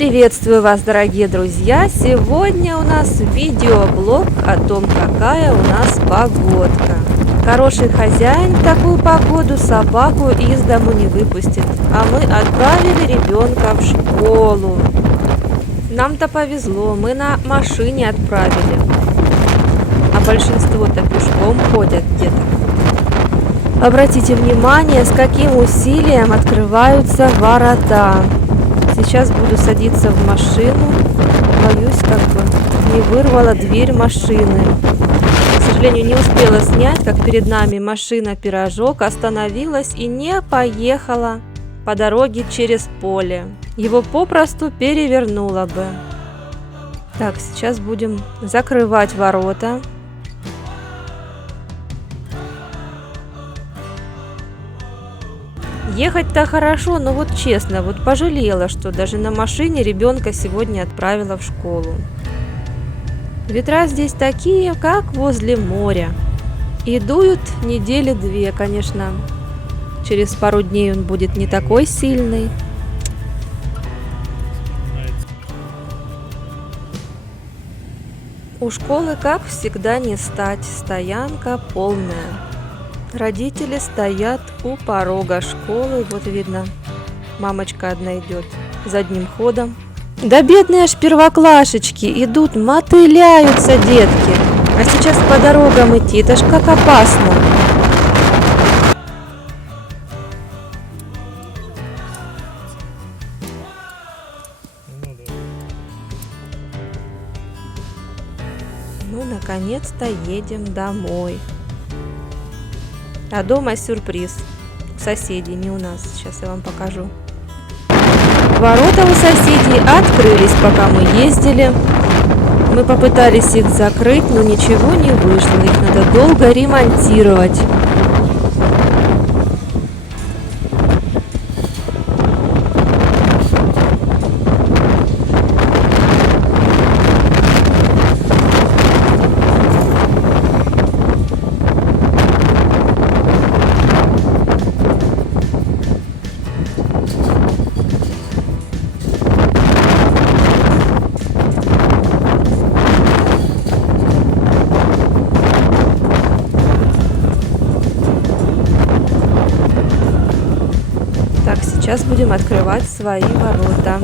Приветствую вас, дорогие друзья! Сегодня у нас видеоблог о том, какая у нас погодка. Хороший хозяин в такую погоду собаку из дому не выпустит, а мы отправили ребенка в школу. Нам-то повезло, мы на машине отправили, а большинство-то пешком ходят где-то. Обратите внимание, с каким усилием открываются ворота. Сейчас буду садиться в машину. Боюсь, как бы не вырвала дверь машины. К сожалению, не успела снять, как перед нами машина-пирожок остановилась и не поехала по дороге через поле. Его попросту перевернуло бы. Так, сейчас будем закрывать ворота. Ехать-то хорошо, но вот честно, вот пожалела, что даже на машине ребенка сегодня отправила в школу. Ветра здесь такие, как возле моря. И дуют недели две, конечно. Через пару дней он будет не такой сильный. У школы, как всегда, не стать, стоянка полная. Родители стоят у порога школы, вот видно, мамочка одна идет задним ходом. Да бедные аж первоклашечки идут, мотыляются детки. А сейчас по дорогам идти, это ж как опасно. Ну, наконец-то едем домой. А дома сюрприз. У соседей, не у нас. Сейчас я вам покажу. Ворота у соседей открылись, пока мы ездили. Мы попытались их закрыть, но ничего не вышло. Их надо долго ремонтировать. Так, сейчас будем открывать свои ворота.